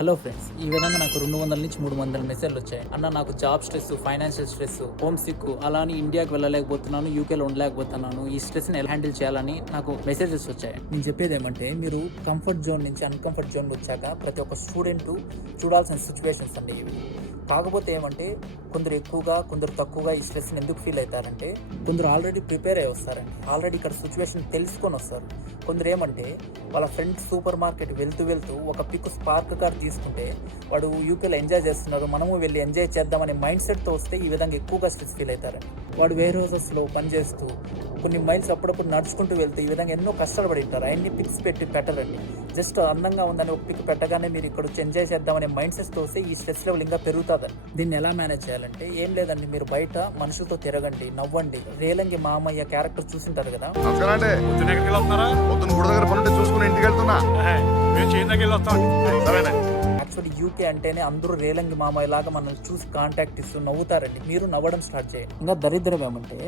Hello friends, ఈ విధంగా నాకు 200 నుంచి 300 మెసేజ్లు వచ్చాయి. అన్న, నాకు job stress, financial stress, homesick, అలా అని ఇండియాకి వెళ్ళలేకపోతున్నాను, యూకేలో ఉండలేకపోతున్నాను, ఈ స్ట్రెస్ని ఎలా హ్యాండిల్ చేయాలని నాకు మెసేజెస్ వచ్చాయి. నేను చెప్పేది ఏమంటే, మీరు కంఫర్ట్ జోన్ నుంచి అన్కంఫర్ట్ జోన్ వచ్చాక ప్రతి ఒక్క స్టూడెంట్ చూడాల్సిన సిచ్యువేషన్స్ అండి ఇవి. కాకపోతే ఏమంటే, కొందరు ఎక్కువగా, కొందరు తక్కువగా ఈ స్ట్రెస్ని ఎందుకు ఫీల్ అవుతారంటే, కొందరు ఆల్రెడీ ప్రిపేర్ అయ్యి వస్తారండి. ఆల్రెడీ ఇక్కడ సిచ్యువేషన్ తెలుసుకొని వస్తారు. కొందరు ఏమంటే, వాళ్ళ ఫ్రెండ్స్ సూపర్ మార్కెట్ వెళ్తూ ఒక పిక్ స్పార్క్ కార్ తీసుకుంటే వాడు యూకేలో ఎంజాయ్ చేస్తున్నారు, మనము వెళ్ళి ఎంజాయ్ చేద్దామనే మైండ్ సెట్తో వస్తే ఈ విధంగా ఎక్కువగా స్ట్రెస్ ఫీల్ అవుతారండి. వాడు వేర్ హౌసెస్లో పనిచేస్తూ కొన్ని మైల్స్ అప్పుడప్పుడు నడుచుకుంటూ వెళ్తే ఈ విధంగా ఎన్నో కష్టాలు పడి ఉంటారు. అవన్నీ పిక్స్ పెట్టరండి. జస్ట్ అందంగా ఉందని ఒక పిక్ పెట్టగానే మీరు ఇక్కడ వచ్చి ఎంజాయ్ చేద్దామనే మైండ్ సెట్తో వస్తే ఈ స్ట్రెస్ లెవెల్ ఇంకా పెరుగుతుందండి. దీన్ని ఎలా మేనేజ్ చేయాలంటే ఏం లేదండి, మీరు బయట మనుషులతో తిరగండి, నవ్వండి. రేలంగి మామయ్య క్యారెక్టర్ చూసింటారు కదా. చూసుకుని ఇంటికి వెళ్తున్నా. యాక్చువల్లీ యూకే అంటేనే అందరూ రేలంగి మామయ్య లాగా మనల్ని చూసి కాంటాక్ట్ ఇస్తూ నవ్వుతారండి. మీరు నవ్వడం స్టార్ట్ చేయండి. ఇంకా దరిద్రం ఏమంటే,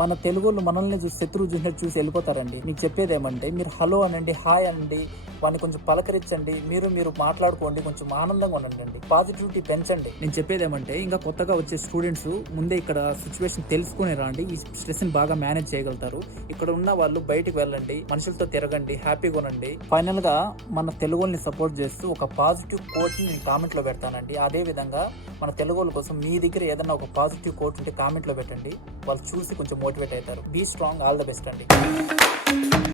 మన తెలుగు వాళ్ళు మనల్ని చూసి శత్రువు చూసినట్టు చూసి వెళ్ళిపోతారండి. మీకు చెప్పేది ఏమంటే, మీరు హలో అనండి, హాయ్ అనండి, వాడిని కొంచెం పలకరించండి, మీరు మాట్లాడుకోండి, కొంచెం ఆనందంగా ఉండండి, పాజిటివిటీ పెంచండి. నేను చెప్పేది ఏమంటే, ఇంకా కొత్తగా వచ్చే స్టూడెంట్స్ ముందే ఇక్కడ సిచ్యువేషన్ తెలుసుకుని రండి, ఈ స్ట్రెస్ని బాగా మేనేజ్ చేయగలుగుతారు. ఇక్కడ ఉన్న వాళ్ళు బయటికి వెళ్ళండి, మనుషులతో తిరగండి, హ్యాపీగా ఉండండి. ఫైనల్ గా మన తెలుగుని సపోర్ట్ చేస్తూ ఒక పాజిటివ్ కోట్ ని నేను కామెంట్ లో పెడతానండి. అదే విధంగా మన తెలుగు వాళ్ళ కోసం మీ దగ్గర ఏదైనా ఒక పాజిటివ్ కోట్ ఉంటే కామెంట్ లో పెట్టండి. వాళ్ళు చూసి కొంచెం మోటివేట్ అవుతారు. Be strong, all the best అండి.